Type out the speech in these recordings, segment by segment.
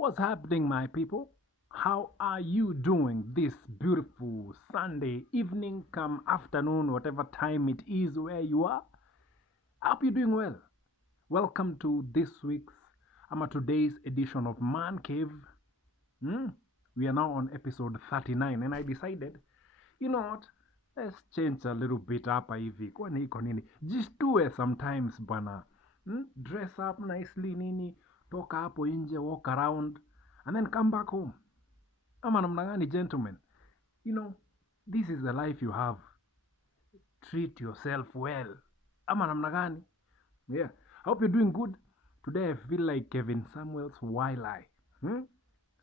What's happening, my people? How are you doing this beautiful Sunday evening, come afternoon, whatever time it is where you are? I hope you're doing well. Welcome to today's edition of Man Cave. Hmm? We are now on episode 39, and I decided, you know what? Let's change a little bit hapa hivi. Kwani iko nini? Jishtue sometimes bana. Dress up nicely nini, toka hapo nje, walk around, and then come back home. Ama namna gani, gentlemen? You know, this is the life you have. Treat yourself well. Ama namna gani? Yeah. I hope you're doing good. Today I feel like Kevin Samuels while I.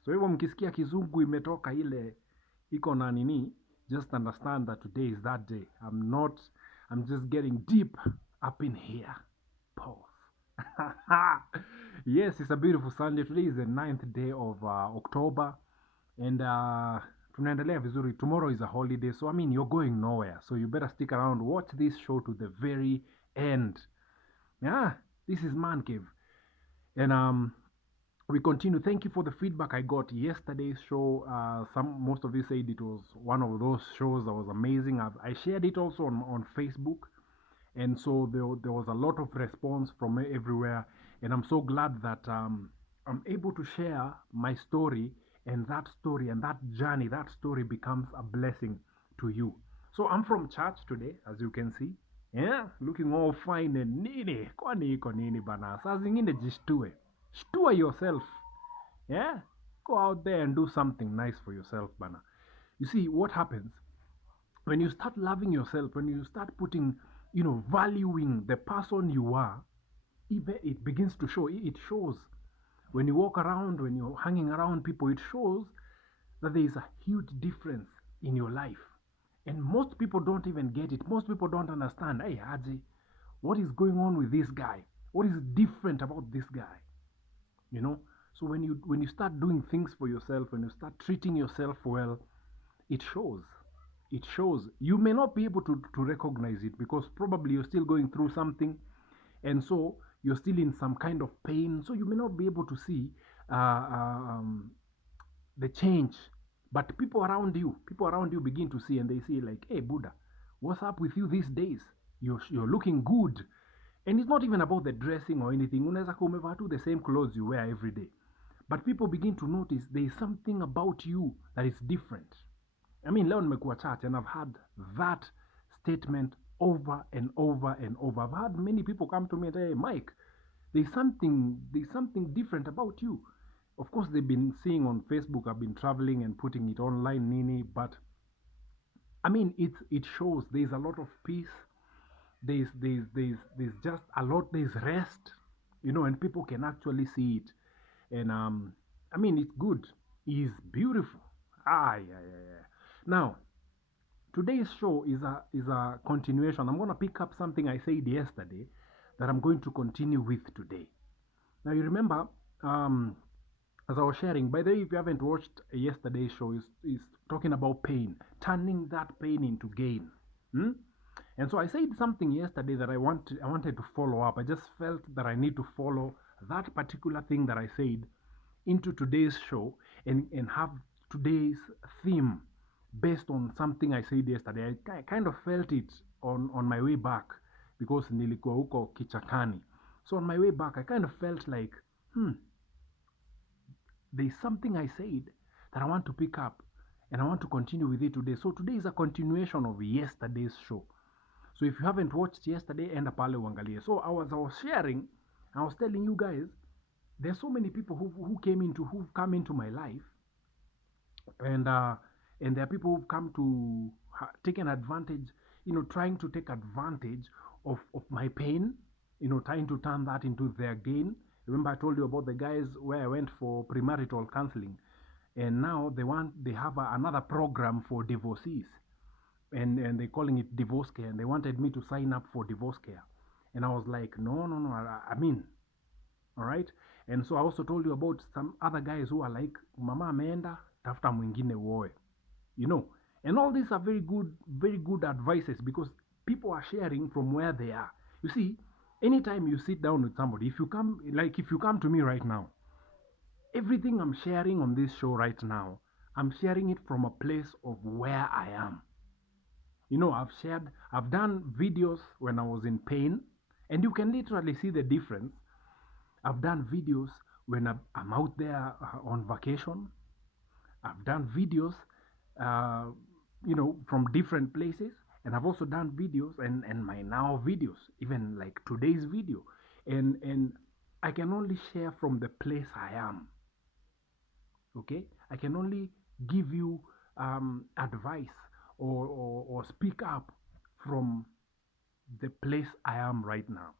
So hivyo mkisikia kizungu imetoka ile iko na nini, just understand that today is that day. I'm just getting deep up in here. Pause. Yes, it's a beautiful Sunday. Today is the 9th day of October. And tunaendelea vizuri. Tomorrow is a holiday, so I mean you're going nowhere. So you better stick around. Watch this show to the very end. Yeah, this is Man Cave. And we continue. Thank you for the feedback I got yesterday's show. Most of you said it was one of those shows that was amazing. I shared it also on Facebook, and so there was a lot of response from everywhere. And I'm so glad that I'm able to share my story, and that journey, that story becomes a blessing to you. So I'm from church today, as you can see. Yeah, looking all fine and nini. Kwani iko nini bana? Saa zingine jishtue. Shtue yourself. Yeah? Go out there and do something nice for yourself, bana. You see, what happens when you start loving yourself, when you start putting, valuing the person you are, it begins to show. It shows. When you walk around, when you're hanging around people, it shows that there is a huge difference in your life. And most people don't even get it. Most people don't understand. Hey, Haji, what is going on with this guy? What is different about this guy? You know? So when you start doing things for yourself, when you start treating yourself well, it shows. It shows. You may not be able to recognize it because probably you're still going through something, and so you're still in some kind of pain. So you may not be able to see the change. But people around you begin to see, and they say like, "Hey, Buddha, what's up with you these days? You're looking good." And it's not even about the dressing or anything. Unaweza kuwa umevaa tu the same clothes you wear every day. But people begin to notice there is something about you that is different. I mean, leo nimekuwa church and I've had that statement over and over and over. I've had many people come to me and say, "Hey, Mike, there's something different about you." Of course, they've been seeing on Facebook. I've been traveling and putting it online, Nini. But I mean, it shows. There's a lot of peace. There's just a lot. There's rest, and people can actually see it. And I mean, it's good. It's beautiful. Yeah. Now, today's show is a continuation. I'm gonna pick up something I said yesterday that I'm going to continue with today. Now, you remember, as I was sharing, by the way, if you haven't watched yesterday's show, is talking about pain, turning that pain into gain. And so I said something yesterday that I wanted to follow up. I just felt that I need to follow that particular thing that I said into today's show and have today's theme based on something I said yesterday. I kind of felt it on my way back because nilikuwa huko kichakani. So on my way back, I kind of felt like, there's something I said that I want to pick up and I want to continue with it today. So today is a continuation of yesterday's show. So if you haven't watched yesterday, enda pale uangalie. So I was sharing, I was telling you guys, there's so many people who've come into my life, and there are people who've come to take an advantage, trying to take advantage of my pain, trying to turn that into their gain. Remember I told you about the guys where I went for premarital counseling, and now they have another program for divorcees, and they're calling it divorce care, and they wanted me to sign up for divorce care, and I was like, no, I mean, all right. And so I also told you about some other guys who are like, mama ameenda tafuta mwingine woe, and all these are very good advices because people are sharing from where they are. You see, anytime you sit down with somebody, if you come to me right now Everything I'm sharing on this show right now, I'm sharing it from a place of where I am. I've done videos when I was in pain, and you can literally see the difference. I've done videos when I'm out there on vacation. I've done videos, uh, from different places, and I've also done videos and my now videos, even like today's video, and I can only share from the place I am. Okay, I can only give you advice or speak up from the place I am right now.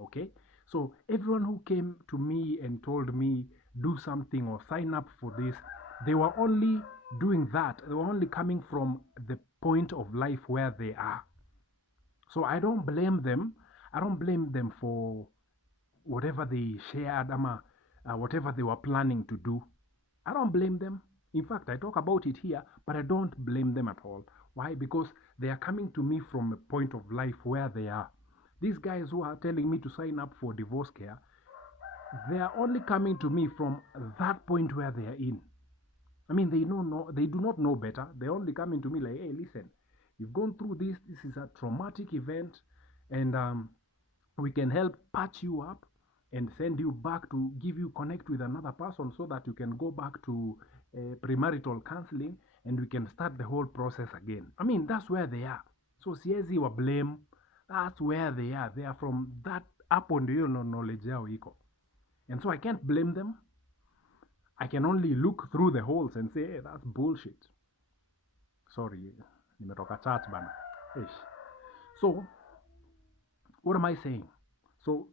Okay, so everyone who came to me and told me do something or sign up for this, they were only doing that, they were only coming from the point of life where they are. So I don't blame them for whatever they shared, whatever they were planning to do. I don't blame them. In fact, I talk about it here, but I don't blame them at all. Why? Because they are coming to me from a point of life where they are. These guys who are telling me to sign up for divorce care, they are only coming to me from that point where they are in. I mean, they do not know better. They're only coming to me like, hey, listen, you've gone through this. This is a traumatic event, and we can help patch you up and send you back to give you connect with another person so that you can go back to premarital counseling and we can start the whole process again. I mean, that's where they are. So siezi wa blame. That's where they are. They are from that up on the knowledge yao iko. And so I can't blame them. I can only look through the holes and say, hey, that's bullshit. Sorry, nimetoka chat bana. Ish. So, what am I saying? So,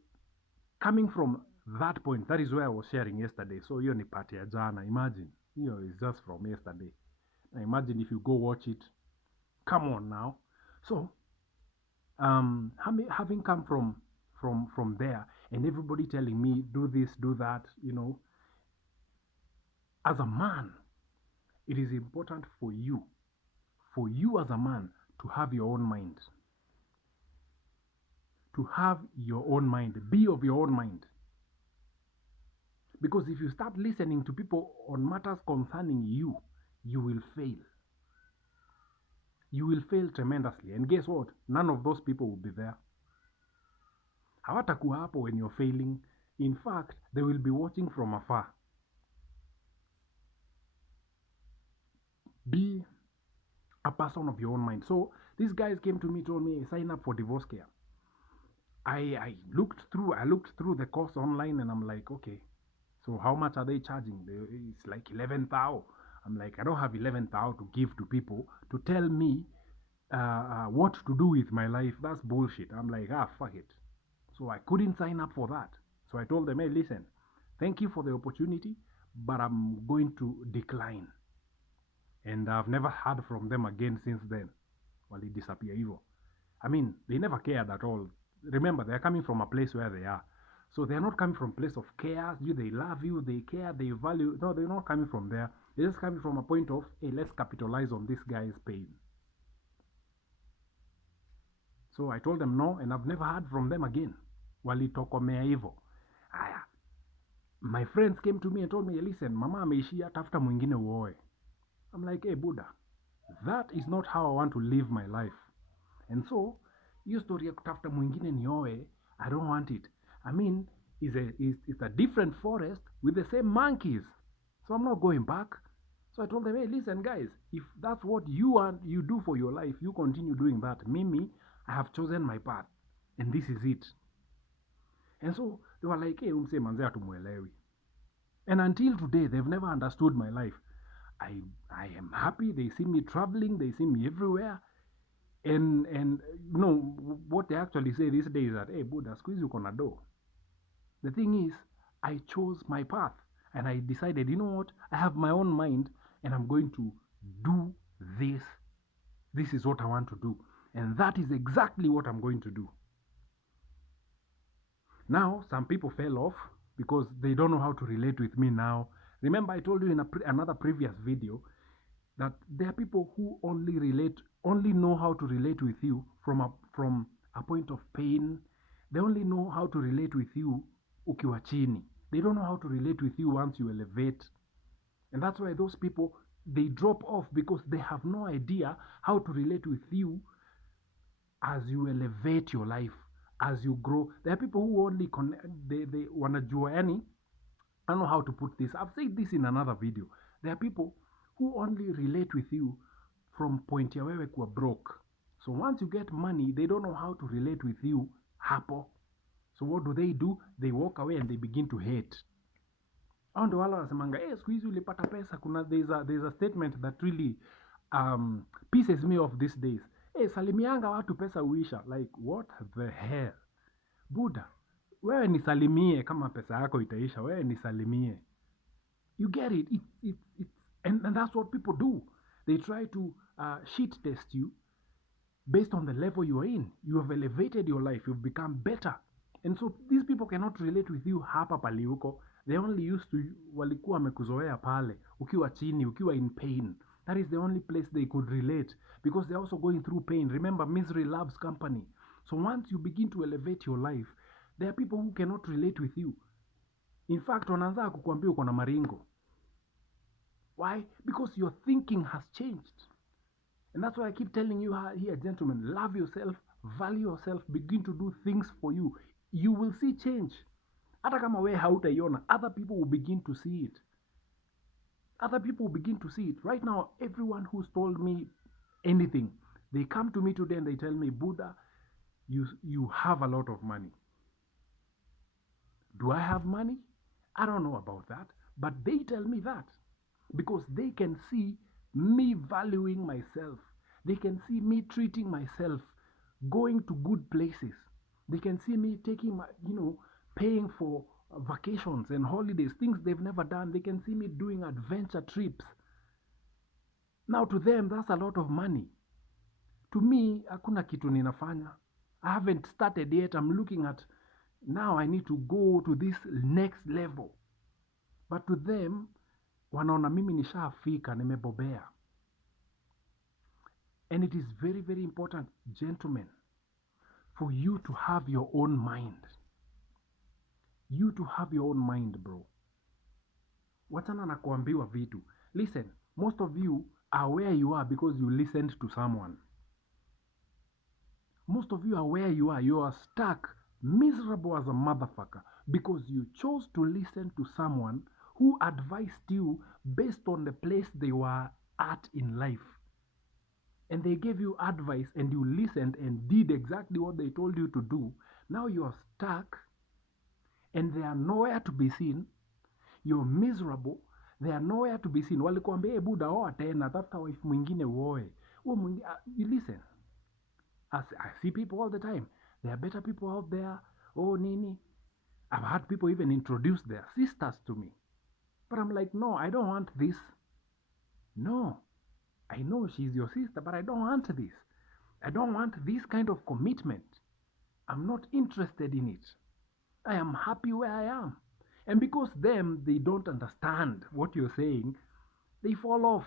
coming from that point, that is where I was sharing yesterday. So, hiyo ni part ya jana. Imagine, is just from yesterday. Now, imagine if you go watch it. Come on now. So, having come from there, and everybody telling me do this, do that, as a man, it is important for you as a man to have your own mind. To have your own mind, be of your own mind. Because if you start listening to people on matters concerning you, you will fail. You will fail tremendously. And guess what? None of those people will be there. Hawatakuwa hapo when you're failing. In fact, they will be watching from afar. Be a person of your own mind. So these guys came to me, told me, sign up for divorce care. I looked through the course online, and I'm like, okay, so how much are they charging? It's like 11,000. I'm like, I don't have 11,000 to give to people to tell me what to do with my life. That's bullshit. I'm like, fuck it. So I couldn't sign up for that. So I told them, hey, listen, thank you for the opportunity, but I'm going to decline. And I've never heard from them again since then. Well, it disappeared. I mean, they never cared at all. Remember, they're coming from a place where they are. So they're not coming from a place of care. They love you, they care, they value. No, they're not coming from there. They're just coming from a point of, hey, let's capitalize on this guy's pain. So I told them no, and I've never heard from them again. Walitokomea hivyo. Aya. My friends came to me and told me, listen, mama ameishia, tafuta mwingine uoe. I'm like, hey, Buddha, that is not how I want to live my life. And so, hiyo story ya kutafuta mwingine nioe, I don't want it. I mean, it's a different forest with the same monkeys. So I'm not going back. So I told them, hey, listen, guys, if that's what you want, you do for your life, you continue doing that. Mimi, I have chosen my path, and this is it. And so they were like, hey, umse manze hatumuelewi. And until today, they've never understood my life. I am happy. They see me traveling. They see me everywhere. And what they actually say these days is that, hey, Buddha, squeeze you gonna do. The thing is, I chose my path. And I decided, you know what? I have my own mind, and I'm going to do this. This is what I want to do. And that is exactly what I'm going to do. Now, some people fell off because they don't know how to relate with me now. Remember, I told you in another previous video that there are people who only know how to relate with you from a point of pain. They only know how to relate with you ukiwa chini. They don't know how to relate with you once you elevate. And that's why those people, they drop off because they have no idea how to relate with you as you elevate your life, as you grow. There are people who only they wanajua yani, I don't know how to put this. I've said this in another video. There are people who only relate with you from point ya wewe kuwa broke. So once you get money, they don't know how to relate with you hapo. So what do? They walk away and they begin to hate. Au ndo wale wanasemanga siku hizi ulipata pesa. There's a statement that really pisses me off these days. Salimianga watu pesa uisha. Like what the hell? Buddha, wewe nisalimie kama pesa yako itaisha. Wewe nisalimie. You get it? And that's what people do. They try to shit test you based on the level you are in. You have elevated your life. You've become better. And so these people cannot relate with you hapa paliuko. They only used to, walikuwa wamekuzoea pale, ukiwa chini, ukiwa in pain. That is the only place they could relate because they're also going through pain. Remember, misery loves company. So once you begin to elevate your life, there are people who cannot relate with you. In fact, wanaanza kukuambia uko na maringo. Why? Because your thinking has changed. And that's why I keep telling you here, gentlemen, love yourself, value yourself, begin to do things for you. You will see change. Hata kama we hautaiona, other people will begin to see it. Other people will begin to see it. Right now, everyone who's told me anything, they come to me today and they tell me, Buddha, you have a lot of money. Do I have money? I don't know about that. But they tell me that because they can see me valuing myself. They can see me treating myself, going to good places. They can see me taking paying for vacations and holidays, things they've never done. They can see me doing adventure trips. Now to them, that's a lot of money. To me, hakuna kitu ninafanya. I haven't started yet. I'm looking at, now I need to go to this next level. But to them, wanaona mimi nishafika, nimebobea. And it is very, very important, gentlemen, for you to have your own mind. You to have your own mind, bro. Wachana na kuambiwa vitu. Listen, most of you are where you are because you listened to someone. Most of you are where you are. You are stuck, miserable as a motherfucker because you chose to listen to someone who advised you based on the place they were at in life. And they gave you advice and you listened and did exactly what they told you to do. Now you're stuck and they are nowhere to be seen. You're miserable. They are nowhere to be seen. Walikuambia Buddha oa tena, tafuta wife mwingine uoe. You listen. I see people all the time. There are better people out there. Oh, Nini. I've had people even introduce their sisters to me. But I'm like, no, I don't want this. No. I know she's your sister, but I don't want this. I don't want this kind of commitment. I'm not interested in it. I am happy where I am. And because they don't understand what you're saying, they fall off.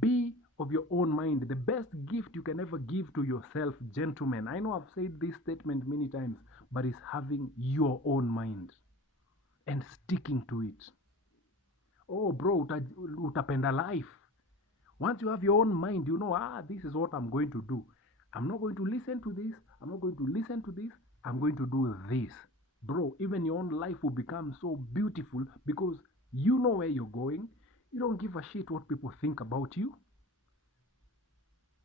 Be of your own mind. The best gift you can ever give to yourself, gentlemen. I know I've said this statement many times, but it's having your own mind and sticking to it. Oh, bro, utapenda life. Once you have your own mind, you know, this is what I'm going to do. I'm not going to listen to this. I'm not going to listen to this. I'm going to do this. Bro, even your own life will become so beautiful because you know where you're going. You don't give a shit what people think about you.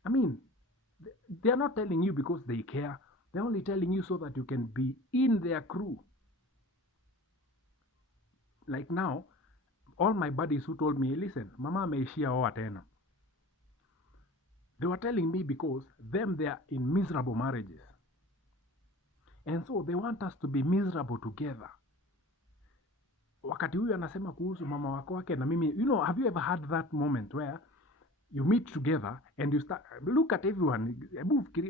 I mean, they're not telling you because they care. They're only telling you so that you can be in their crew. Like now, all my buddies who told me, listen, mama ameishia oa tena. They were telling me because they are in miserable marriages. And so they want us to be miserable together. Wakati huyu anasema kuhusu mama wake na mimi, have you ever had that moment where you meet together and you start, look at everyone,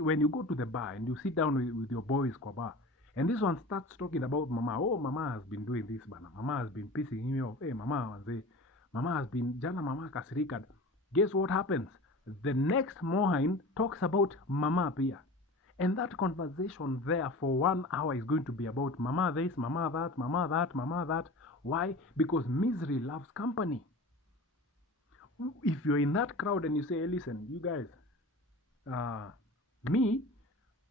when you go to the bar and you sit down with your boys kwa bar, and this one starts talking about mama. Oh, mama has been doing this, bana. Mama has been pissing me off. Hey, mama has been, jana mama kasirika. Guess what happens? The next Mohain talks about mama pia. And that conversation there for 1 hour is going to be about mama this, mama that, mama that, mama that. Why? Because misery loves company. If you're in that crowd and you say, hey, listen, you guys, uh, me,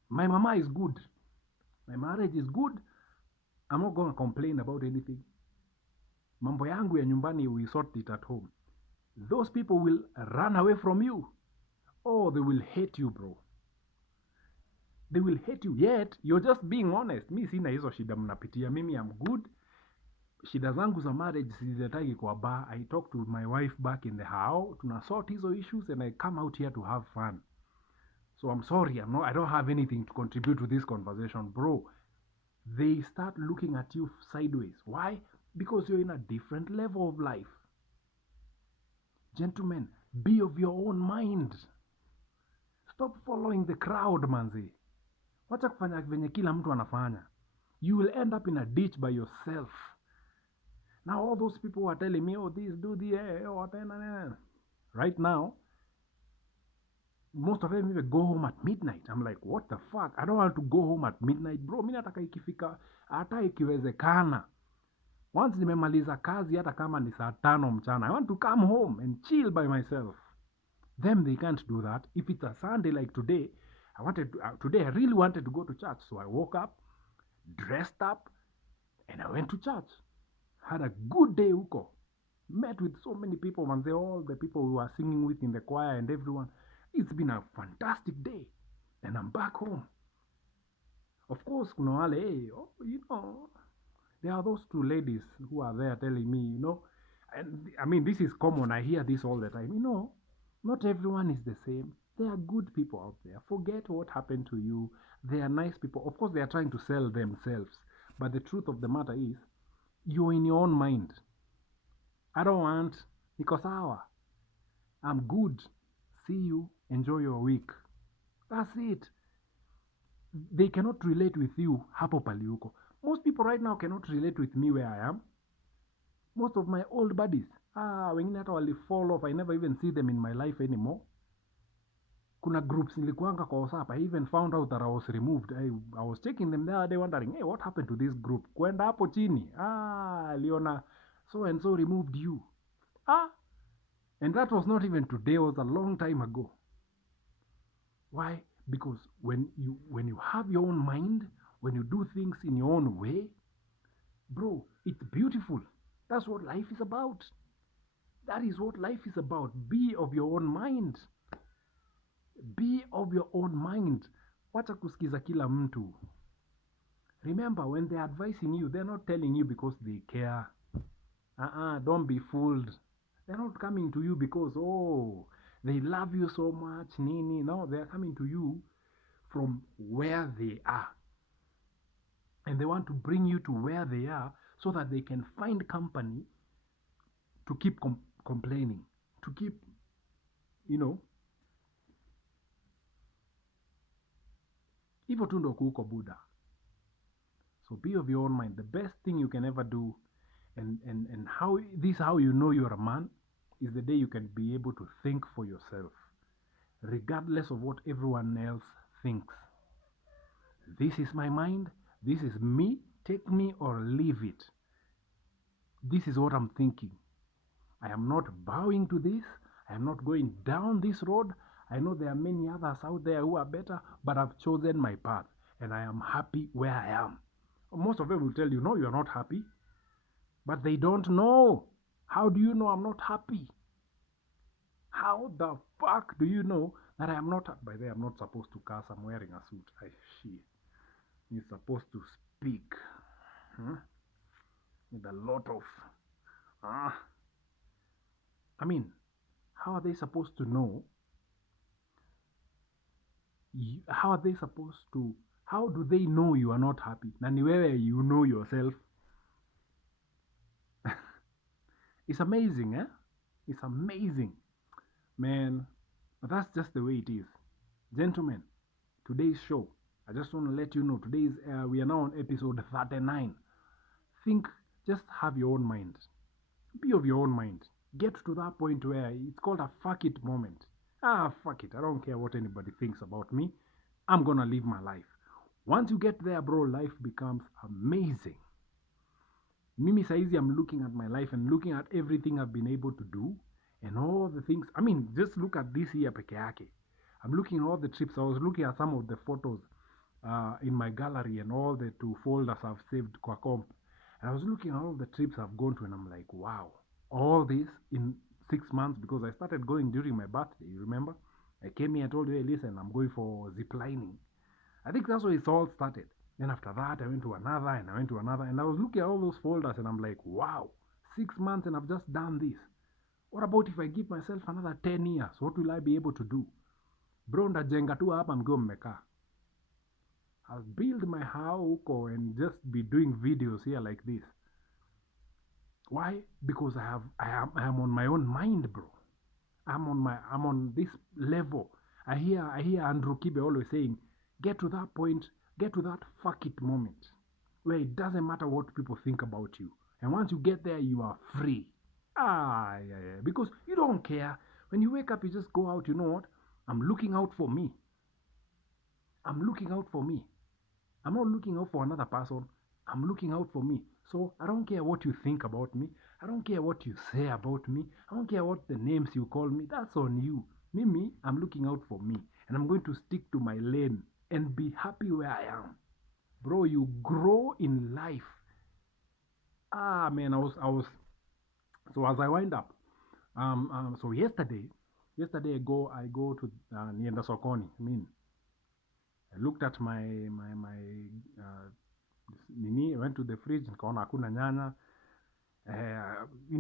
my mama is good, my marriage is good, I'm not going to complain about anything. Mambo yangu ya nyumbani, we sort it at home. Those people will run away from you. Oh, they will hate you, bro. They will hate you, yet you're just being honest. Mi sina hizo shida mnapitia. Mimi I'm good. Shida zangu za marriage sizitaki kwa bar. I talk to my wife back in the house. Tuna sort hizo issues and I come out here to have fun. So I'm sorry, I don't have anything to contribute to this conversation, bro. They start looking at you sideways. Why? Because you're in a different level of life. Gentlemen, be of your own mind. Stop following the crowd, manzi. Wacha kufanya venye kila mtu anafanya. You will end up in a ditch by yourself. Now all those people who are telling me, oh, this, do the, right now, most of them even go home at midnight. I'm like, what the fuck? I don't want to go home at midnight, bro. Mi nataka ikifika, hata ikiwezekana, once nimemaliza kazi, hata kama ni saa 5 mchana, I want to come home and chill by myself. Them, they can't do that. If it's a Sunday like today, today I really wanted to go to church. So I woke up, dressed up, and I went to church. Had a good day huko. Met with so many people, man. All the people who were singing with in the choir and everyone. It's been a fantastic day. And I'm back home. Of course, kuna wale, hey, there are those two ladies who are there telling me, and I mean, this is common. I hear this all the time. Not everyone is the same. There are good people out there. Forget what happened to you. They are nice people. Of course, they are trying to sell themselves. But the truth of the matter is, you're in your own mind. I don't want, niko sawa. I'm good. See you. Enjoy your week. That's it. They cannot relate with you hapo paliuko. Most people right now cannot relate with me where I am. Most of my old buddies, wengine hata wali fall off. I never even see them in my life anymore. Kuna groups nilikuanga kwa WhatsApp. I even found out that I was removed. I was checking them the other day wondering, hey, what happened to this group? Kwenda hapo chini. Liona, so and so removed you. And that was not even today, it was a long time ago. Why? Because when you have your own mind, when you do things in your own way, bro, it's beautiful. That's what life is about. That is what life is about. Be of your own mind. Be of your own mind. Wacha kusikiza kila mtu. Remember, when they're advising you, they're not telling you because they care. Don't be fooled. They're not coming to you because, they love you so much, nini. No, they're coming to you from where they are. And they want to bring you to where they are so that they can find company to keep complaining, to keep, hivyo tu ndo kuko Buddha. So be of your own mind. The best thing you can ever do, and how you know you're a man, is the day you can be able to think for yourself, regardless of what everyone else thinks. This is my mind. This is me. Take me or leave it. This is what I'm thinking. I am not bowing to this. I am not going down this road. I know there are many others out there who are better, but I've chosen my path and I am happy where I am. Most of them will tell you, no, you're not happy. But they don't know. How do you know I'm not happy? How the fuck do you know that I am not? By the way, I'm not supposed to curse. I'm wearing a suit. You're supposed to speak with a lot of I mean, how are they supposed to know? How do they know you are not happy? Na ni wewe, you know yourself. It's amazing, eh? It's amazing. Man, but that's just the way it is. Gentlemen, today's show, I just want to let you know, we are now on episode 39. Just have your own mind. Be of your own mind. Get to that point where it's called a fuck it moment. Fuck it. I don't care what anybody thinks about me. I'm gonna live my life. Once you get there, bro, life becomes amazing. Mimi saizi, I'm looking at my life and looking at everything I've been able to do and all the things. I mean, just look at this year peke yake. I'm looking at all the trips. I was looking at some of the photos in my gallery and all the two folders I've saved kwa comp. And I was looking at all the trips I've gone to and I'm like, wow, all this in 6 months, because I started going during my birthday. You remember? I came here and told you, hey, listen, I'm going for zip lining. I think that's where it's all started. Then after that, I went to another and I went to another. And I was looking at all those folders and I'm like, wow, 6 months and I've just done this. What about if I give myself another 10 years? What will I be able to do? Bro, ndajenga tu hapa mkiwa mmekaa. I'll build my house and just be doing videos here like this. Why? Because I am on my own mind, bro. I'm on this level. I hear Andrew Kibe always saying, get to that point, get to that fuck it moment where it doesn't matter what people think about you. And once you get there, you are free. Yeah. Because you don't care. When you wake up, you just go out, you know what? I'm looking out for me. I'm looking out for me. I'm not looking out for another person. I'm looking out for me. So I don't care what you think about me. I don't care what you say about me. I don't care what the names you call me. That's on you. Me, I'm looking out for me. And I'm going to stick to my lane and be happy where I am. Bro, you grow in life. Man, so as I wind up, so yesterday I go to nienda sokoni. I mean, I looked at my nini, I went to the fridge nikaona hakuna nyanya,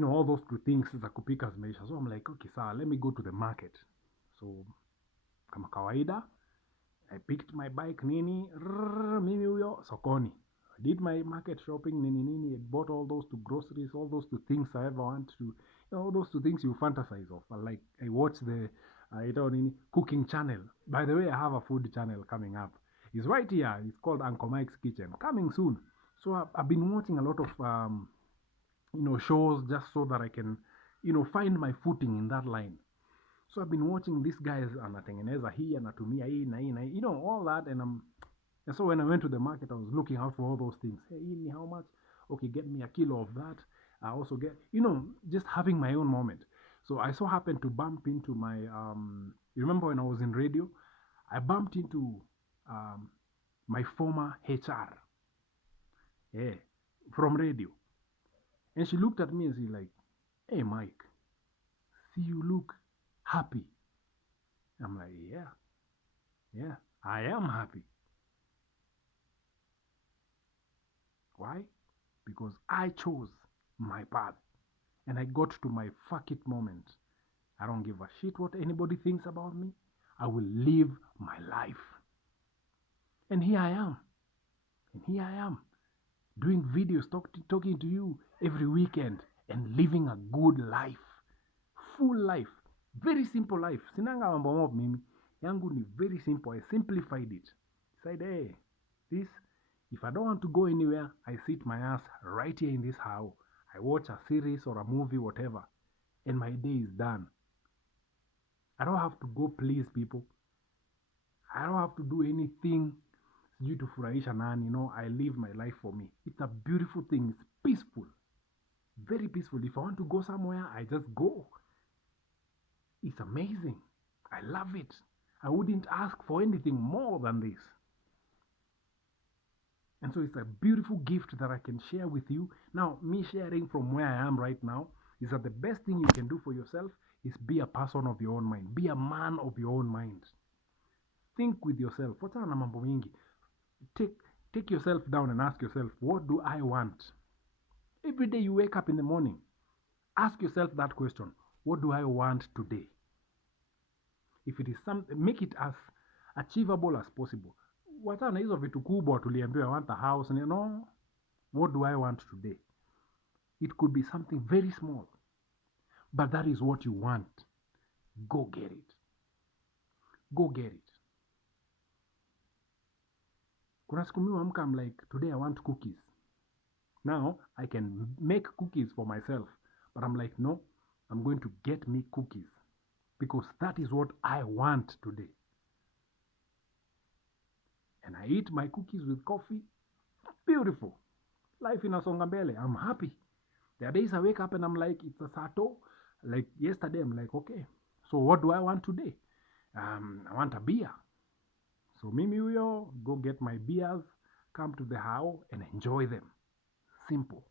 all those two things za kupika zimeisha. So I'm like, okay, sawa, let me go to the market. So kama kawaida, I picked my bike nini, mimi huyo sokoni. I did my market shopping nini, I bought all those two groceries, all those two things I ever want to, all those two things you fantasize of. Like I watch the cooking channel. By the way, I have a food channel coming up. It's right here. It's called Uncle Mike's Kitchen. Coming soon. So I've been watching a lot of shows just so that I can find my footing in that line. So I've been watching these guys anatengeneza hii, anatumia hii na hii na hii, all that. And so when I went to the market, I was looking out for all those things. Hey, how much? Okay, get me a kilo of that. I also get, just having my own moment. So I so happened to bump into my, you remember when I was in radio? I bumped into my former HR, yeah, from radio. And she looked at me and she's like, hey, Mike, see, you look happy. I'm like, yeah, I am happy. Why? Because I chose my path and I got to my fuck it moment. I don't give a shit what anybody thinks about me. I will live my life. And here I am. Doing videos, talking to you every weekend and living a good life. Full life. Very simple life. Sinanga mambo mob mimi. Yangu ni very simple. I simplified it. Said, hey, this, if I don't want to go anywhere, I sit my ass right here in this house. I watch a series or a movie, whatever, and my day is done. I don't have to go please people. I don't have to do anything due to furahisha nani. I live my life for me. It's a beautiful thing. It's peaceful. Very peaceful. If I want to go somewhere, I just go. It's amazing. I love it. I wouldn't ask for anything more than this. And so it's a beautiful gift that I can share with you. Now, me sharing from where I am right now is that the best thing you can do for yourself is be a person of your own mind. Be a man of your own mind. Think with yourself. What's na mambo mingi? Take yourself down and ask yourself, what do I want? Every day you wake up in the morning, ask yourself that question. What do I want today? If it is something, make it as achievable as possible. Wachana hizo vitu kubwa tuliambiwa, I want a house. No, what do I want today? It could be something very small, but that is what you want. Go get it. Go get it. Kuna siku mimi amka, I'm like, today I want cookies. Now I can make cookies for myself, but I'm like, no, I'm going to get me cookies because that is what I want today. and I eat my cookies with coffee. Beautiful. Life inasonga mbele. I'm happy. There are days I wake up and I'm like, it's a Sato. Like yesterday, I'm like, okay, so what do I want today? I want a beer. So mimi huyo, go get my beers, come to the house and enjoy them. Simple.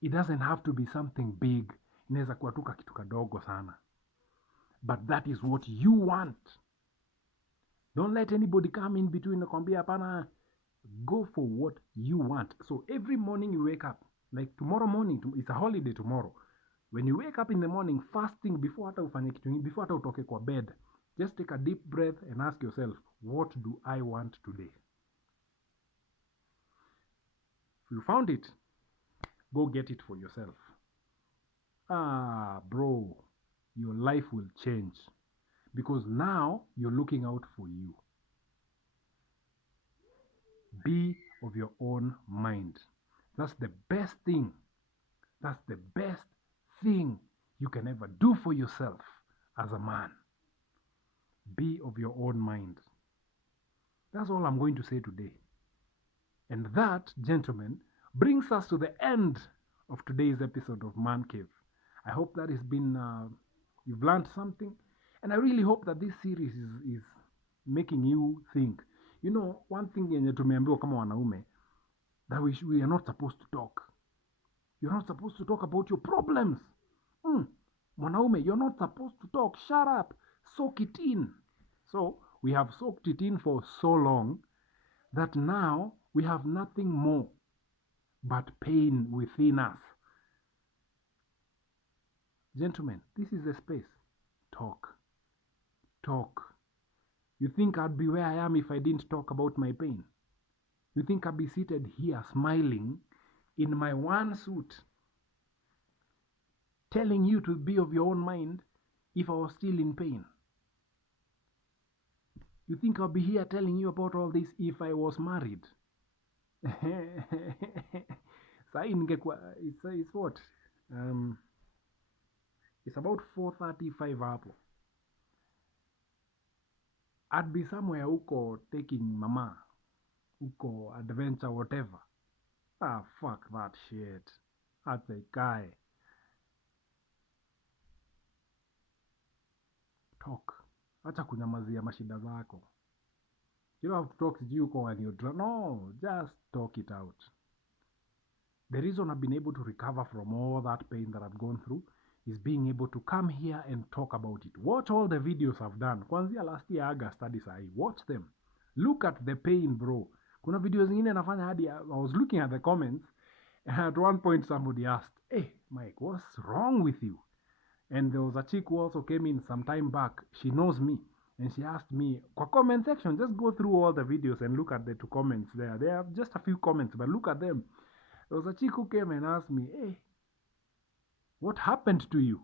It doesn't have to be something big. Inaweza kuwa tu kitu kadogo sana. But that is what you want. Don't let anybody come in between nakwambia hapana. Go for what you want. So every morning you wake up, like tomorrow morning, it's a holiday tomorrow. When you wake up in the morning, fasting, before hata ufanye kitu, before hata utoke kwa bed, just take a deep breath and ask yourself, what do I want today? If you found it, go get it for yourself. Bro, your life will change because now you're looking out for you. Be of your own mind. That's the best thing. That's the best thing you can ever do for yourself as a man. Be of your own mind. That's all I'm going to say today. And that, gentlemen, brings us to the end of today's episode of Man Cave. I hope that has been, you've learned something. And I really hope that this series is making you think. You know, one thing yenye tumeambiwa kama wanaume, that we are not supposed to talk. You're not supposed to talk about your problems. Mwanaume, you're not supposed to talk. Shut up. Soak it in. So we have soaked it in for so long that now we have nothing more but pain within us. Gentlemen, this is the space. Talk. Talk. You think I'd be where I am if I didn't talk about my pain? You think I'd be seated here smiling in my one suit, telling you to be of your own mind if I was still in pain? You think I'll be here telling you about all this if I was married? Sahi ningekuwa, it's what? It's about 4:35 hapo. I'd be somewhere huko taking mama, huko adventure, whatever. Fuck that shit. That's a guy. Talk. Acha kunyamazia mashida zako. You don't have to talk sijui huko when you're drunk. No, just talk it out. The reason I've been able to recover from all that pain that I've gone through is being able to come here and talk about it. Watch all the videos I've done. Kwanzia last year August studies watch them. Look at the pain, bro. Kuna videos zingine nafanya hadi I was looking at the comments and at one point somebody asked, "Hey, Mike, what's wrong with you?" And there was a chick who also came in some time back. She knows me. And she asked me, kwa comment section, just go through all the videos and look at the two comments there. There are just a few comments, but look at them. There was a chick who came and asked me, "Hey, what happened to you?"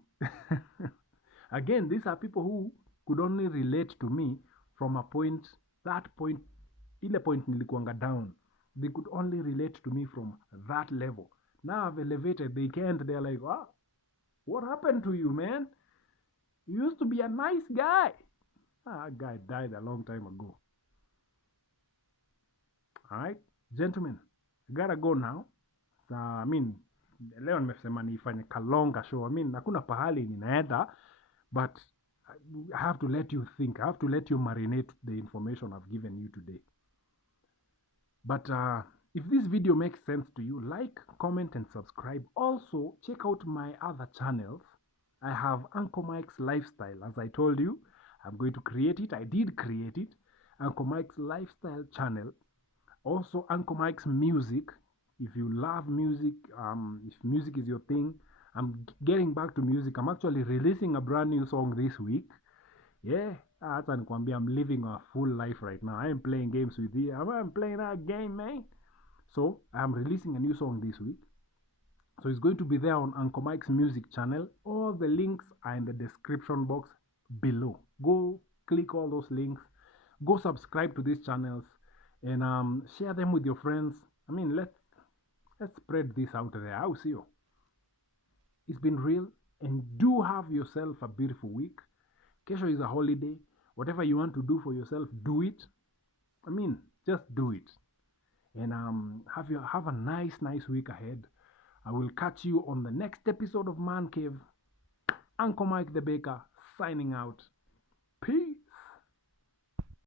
Again, these are people who could only relate to me from a point, that point, ile point nilikuanga down. They could only relate to me from that level. Now I've elevated, they can't, they're like, what happened to you, man? You used to be a nice guy. That guy died a long time ago. Alright, gentlemen, I gotta go now. Leo nimesema nifanye kalonga show. Hakuna pahali ninaenda, but I have to let you think. I have to let you marinate the information I've given you today. But if this video makes sense to you, like, comment, and subscribe. Also, check out my other channels. I have Uncle Mike's Lifestyle. As I told you, I'm going to create it. I did create it. Uncle Mike's Lifestyle channel. Also, Uncle Mike's Music. If you love music, if music is your thing, I'm getting back to music. I'm actually releasing a brand new song this week. Yeah, I'm living a full life right now. I am playing games with you. I'm playing that game, man. So, I'm releasing a new song this week. So, it's going to be there on Uncle Mike's Music channel. All the links are in the description box below. Go click all those links. Go subscribe to these channels and share them with your friends. Let's spread this out there. I'll see you. It's been real, and do have yourself a beautiful week. Kesho is a holiday. Whatever you want to do for yourself, do it. I mean, just do it. And have a nice week ahead. I will catch you on the next episode of Man Cave. Uncle Mike the Baker signing out. Peace.